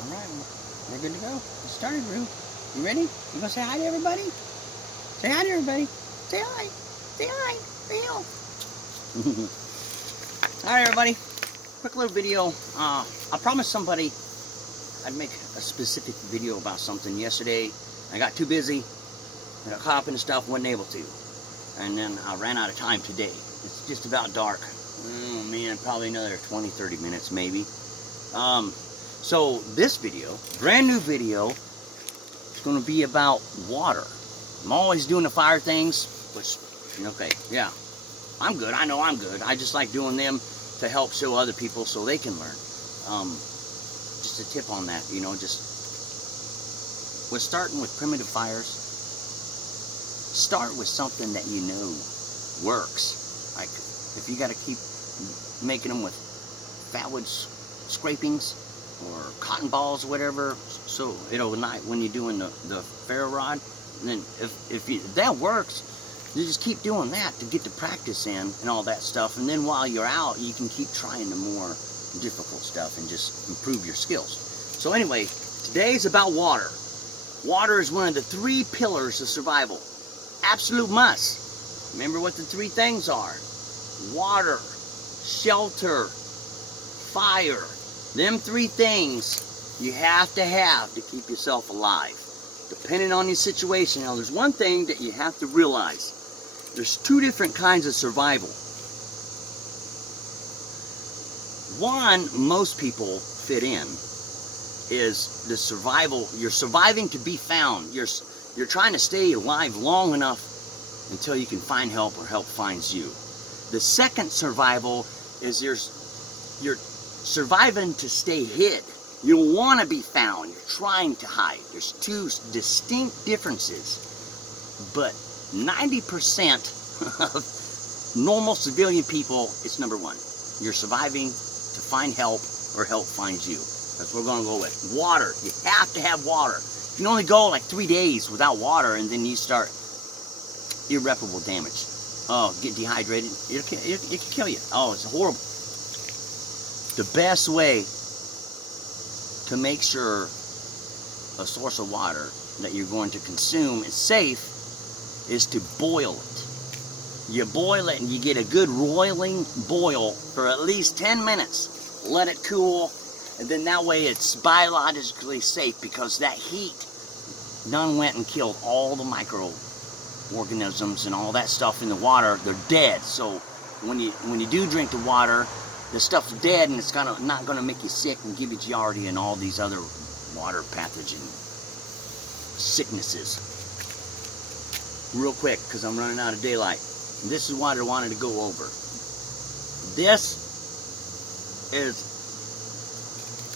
Alright, we're good to go. It started, Rue. You ready? You gonna say hi to everybody? Say hi to everybody. Say hi. Say hi. Say hello. Alright, everybody. Quick little video. I promised somebody I'd make a specific video about something yesterday. I got too busy. I got caught up in stuff, wasn't able to. And then I ran out of time today. It's just about dark. Oh man, probably another 20-30 minutes maybe. So this video, brand new video, is going to be about water. I'm always doing the fire things, which, okay, yeah, I'm good. I know I'm good. I just like doing them to help show other people so they can learn. Just a tip on that, you know, just when starting with primitive fires, start with something that you know works. Like if you got to keep making them with fatwood scrapings or cotton balls, whatever, so it'll ignite when you're doing the ferro rod. And then if that works, you just keep doing that to get the practice in and all that stuff. And then while you're out, you can keep trying the more difficult stuff and just improve your skills. So anyway, today's about water. Water is one of the 3 pillars of survival. Absolute must. Remember what the 3 things are: water, shelter, fire. Them 3 things you have to keep yourself alive, depending on your situation. Now, there's one thing that you have to realize. There's 2 different kinds of survival. One, most people fit in, is the survival. You're surviving to be found. You're trying to stay alive long enough until you can find help or help finds you. The second survival is you're surviving to stay hid. You don't want to be found. You're trying to hide. There's 2 distinct differences, but 90% of normal civilian people, it's number 1. You're surviving to find help or help finds you. That's what we're going to go with. Water. You have to have water. You can only go like 3 days without water, and then you start irreparable damage. Oh, get dehydrated. It can kill you. Oh, it's horrible. The best way to make sure a source of water that you're going to consume is safe is to boil it. You boil it and you get a good roiling boil for at least 10 minutes. Let it cool, and then that way it's biologically safe, because that heat done went and killed all the microorganisms and all that stuff in the water. They're dead. So when you do drink the water, the stuff's dead, and it's not gonna make you sick and give you Giardia and all these other water pathogen sicknesses. Real quick, because I'm running out of daylight. This is what I wanted to go over. This is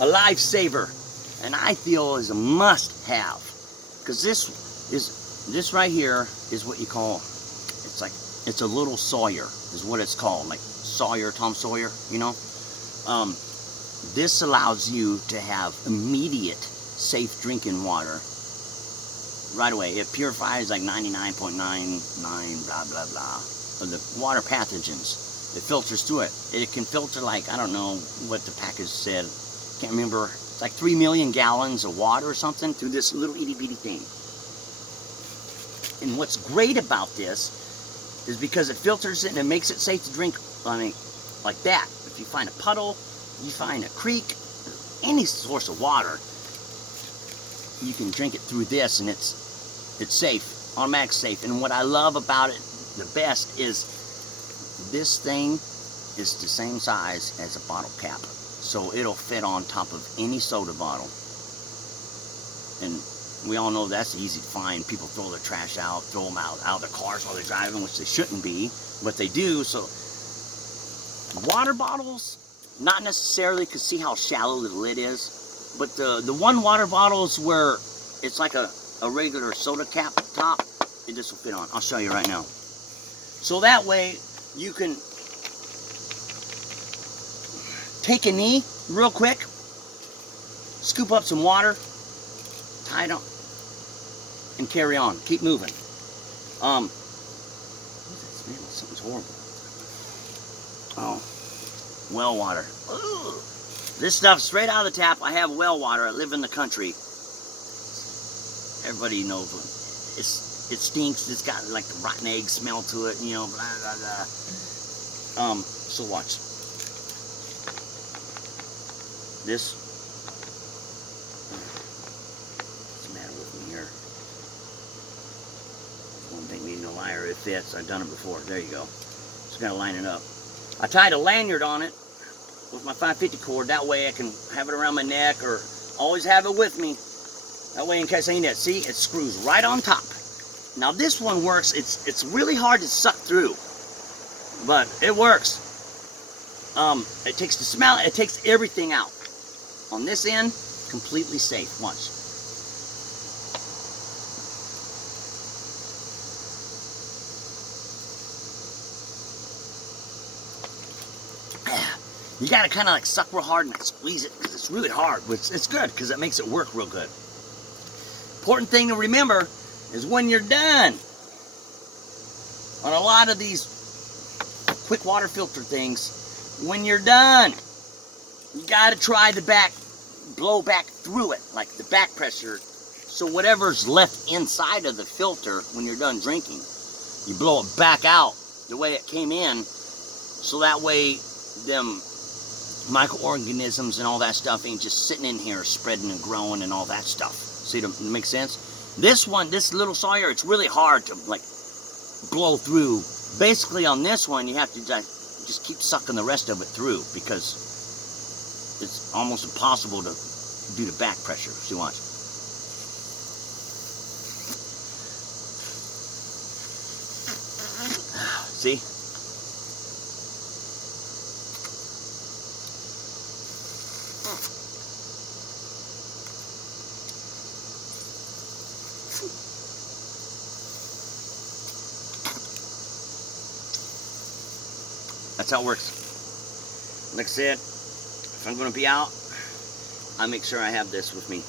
a lifesaver, and I feel is a must-have, because this right here is what you call, it's a little Sawyer is what it's called, like Sawyer, Tom Sawyer, you know. This allows you to have immediate safe drinking water right away. It purifies like 99.99 blah blah blah of the water pathogens. It filters through it. It can filter, like, I don't know what the package said, can't remember. It's like 3 million gallons of water or something through this little itty bitty thing. And what's great about this is because it filters it and it makes it safe to drink. I mean, like that. If you find a puddle, you find a creek, any source of water, you can drink it through this, and it's safe, automatic safe. And what I love about it the best is this thing is the same size as a bottle cap, so it'll fit on top of any soda bottle. And we all know that's easy to find. People throw their trash out, throw them out of their cars while they're driving, which they shouldn't be, but they do. So water bottles, not necessarily, because see how shallow the lid is, but the one water bottles where it's like a regular soda cap top, it just will fit on. I'll show you right now. So that way you can take a knee real quick, scoop up some water, tie it on, and carry on. Keep moving. What is that smell? Something's horrible. Oh, well water. Ugh. This stuff straight out of the tap. I have well water. I live in the country. Everybody knows it stinks. It's got like a rotten egg smell to it, you know, blah, blah, blah. So watch. This. What's the matter with me here? One thing being a liar, it fits. I've done it before. There you go. Just gotta line it up. I tied a lanyard on it with my 550 cord. That way I can have it around my neck or always have it with me. That way in case I need that. See, it screws right on top. Now this one works. It's really hard to suck through, but it works. It takes the smell. It takes everything out. On this end, completely safe. Watch. You gotta kind of like suck real hard and like squeeze it because it's really hard. But it's good because it makes it work real good. Important thing to remember is when you're done on a lot of these quick water filter things, when you're done, you gotta try the back, blow back through it, like the back pressure. So whatever's left inside of the filter when you're done drinking, you blow it back out the way it came in, so that way them microorganisms and all that stuff ain't just sitting in here spreading and growing and all that stuff. See, to make sense? This one, this little Sawyer, it's really hard to like blow through. Basically on this one, you have to just keep sucking the rest of it through because it's almost impossible to do the back pressure. See, watch. See? That's how it works. Like I said, if I'm going to be out, I make sure I have this with me.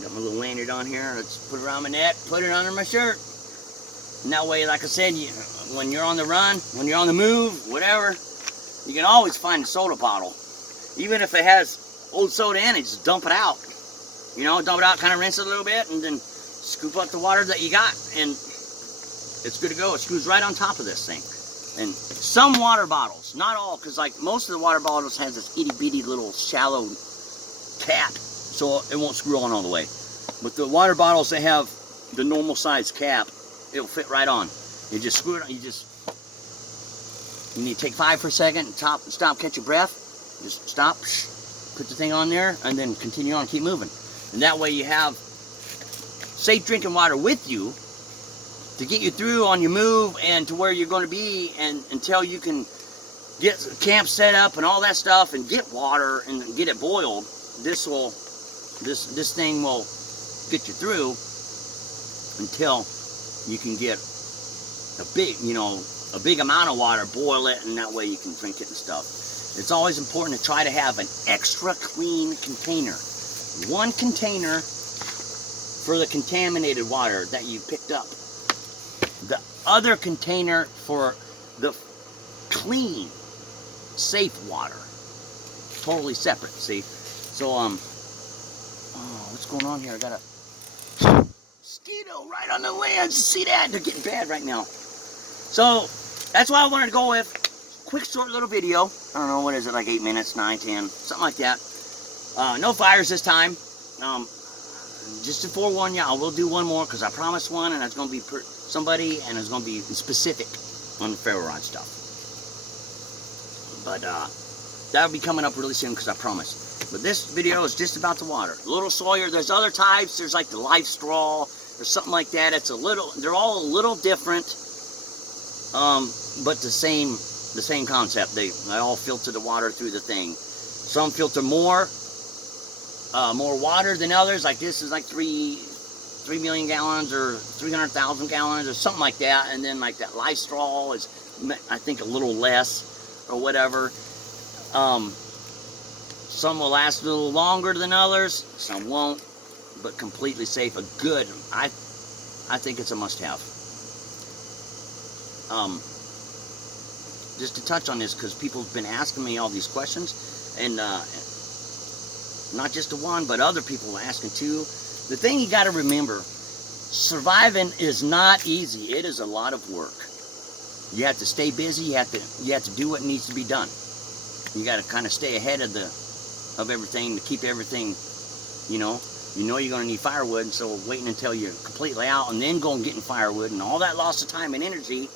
Got my little lanyard on here. Let's put it around my neck, put it under my shirt. And that way, like I said, when you're on the run, when you're on the move, whatever, you can always find a soda bottle. Even if it has old soda in it, just dump it out. You know, dump it out, kind of rinse it a little bit, and then scoop up the water that you got, and it's good to go. It screws right on top of this thing. And some water bottles, not all, because like most of the water bottles has this itty bitty little shallow cap, so it won't screw on all the way. But the water bottles that have the normal size cap, it'll fit right on. You just screw it on. You need to take 5 for a second and stop, catch your breath. Just stop, put the thing on there, and then continue on, keep moving. And that way you have safe drinking water with you to get you through on your move and to where you're going to be, and until you can get camp set up and all that stuff and get water and get it boiled. This thing will get you through until you can get a big amount of water, boil it, and that way you can drink it and stuff. It's always important to try to have an extra clean container. One container for the contaminated water that you picked up. The other container for the clean, safe water. Totally separate, see? So, oh, what's going on here? I got a mosquito right on the lens. See that? They're getting bad right now. So, that's what I wanted to go with. Quick, short little video. I don't know, what is it, like 8 minutes, 9, 10, something like that. No fires this time. Just to forewarn you, I will do one more because I promised one, and it's going to be somebody, and it's going to be specific on the ferro rod stuff. But that'll be coming up really soon because I promised. But this video is just about the water. Little Sawyer. There's other types. There's like the Life Straw or something like that. They're all a little different, but the same concept. They all filter the water through the thing. Some filter more water than others. Like this is like 3 million gallons or 300,000 gallons or something like that. And then like that Life Straw is, I think, a little less or whatever. Some will last a little longer than others. Some won't, but completely safe. A good, I think it's a must-have. Just to touch on this, because people have been asking me all these questions, and not just the one, but other people asking too. The thing you got to remember, surviving is not easy. It is a lot of work. You have to stay busy. You have to do what needs to be done. You got to kind of stay ahead of everything to keep everything, you know you're going to need firewood, and so waiting until you're completely out and then going getting firewood and all that loss of time and energy,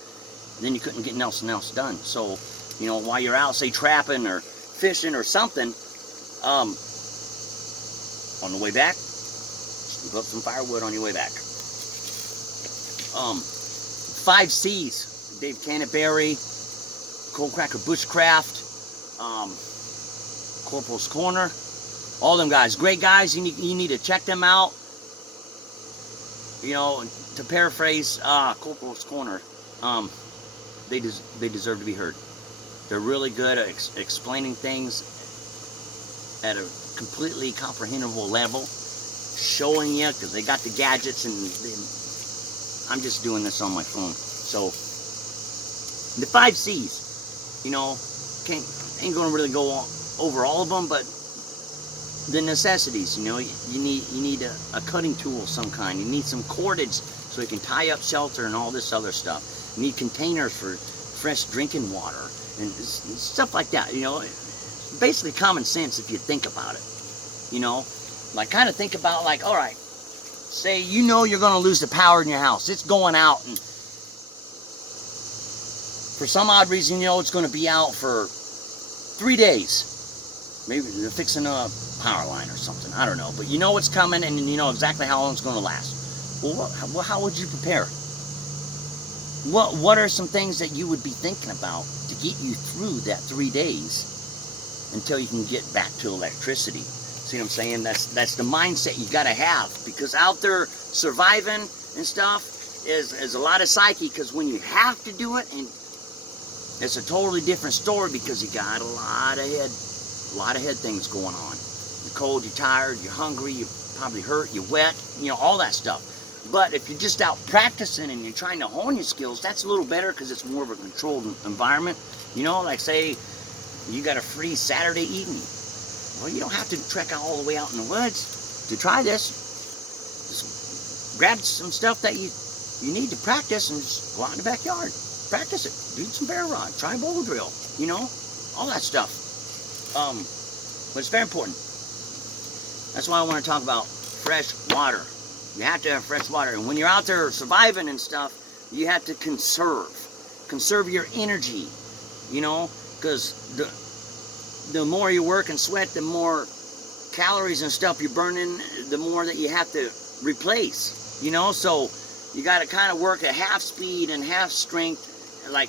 then you couldn't get nothing else done. So, while you're out, say trapping or fishing or something, on the way back, scoop up some firewood on your way back. 5 C's, Dave Canterbury, Cold Cracker Bushcraft, Corporal's Corner, all them guys, great guys. You need to check them out. To paraphrase Corporal's Corner, they deserve to be heard. They're really good at explaining things at a completely comprehensible level, showing you, because they got the gadgets, and I'm just doing this on my phone. So the 5 C's, ain't gonna really go over all of them, but the necessities, you need a cutting tool of some kind. You need some cordage so you can tie up shelter and all this other stuff. You need containers for fresh drinking water and stuff like that. Basically common sense if you think about it. Like kind of think about, like, all right, say you're going to lose the power in your house. It's going out, and for some odd reason, it's going to be out for 3 days. Maybe they're fixing a power line or something. I don't know. But you know what's coming, and you know exactly how long it's going to last. Well, how would you prepare? What are some things that you would be thinking about to get you through that 3 days until you can get back to electricity? See what I'm saying? That's the mindset you got to have, because out there surviving and stuff is a lot of psyche, because when you have to do it, and it's a totally different story, because you got a lot of head things going on. You're cold, you're tired, you're hungry, you're probably hurt, you're wet, all that stuff. But if you're just out practicing and you're trying to hone your skills, that's a little better, because it's more of a controlled environment. Like say you got a free Saturday evening. Well, you don't have to trek all the way out in the woods to try this. Just grab some stuff that you need to practice and just go out in the backyard. Practice it. Do some bear rod. Try boulder drill. All that stuff. But it's very important. That's why I want to talk about fresh water. You have to have fresh water. And when you're out there surviving and stuff, you have to conserve your energy, because the more you work and sweat, the more calories and stuff you're burning, the more that you have to replace, so you got to kind of work at half speed and half strength, like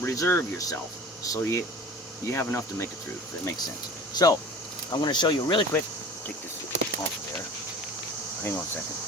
reserve yourself, so you have enough to make it through, if that makes sense. So I'm going to show you really quick. Take this off there. Hang on a second.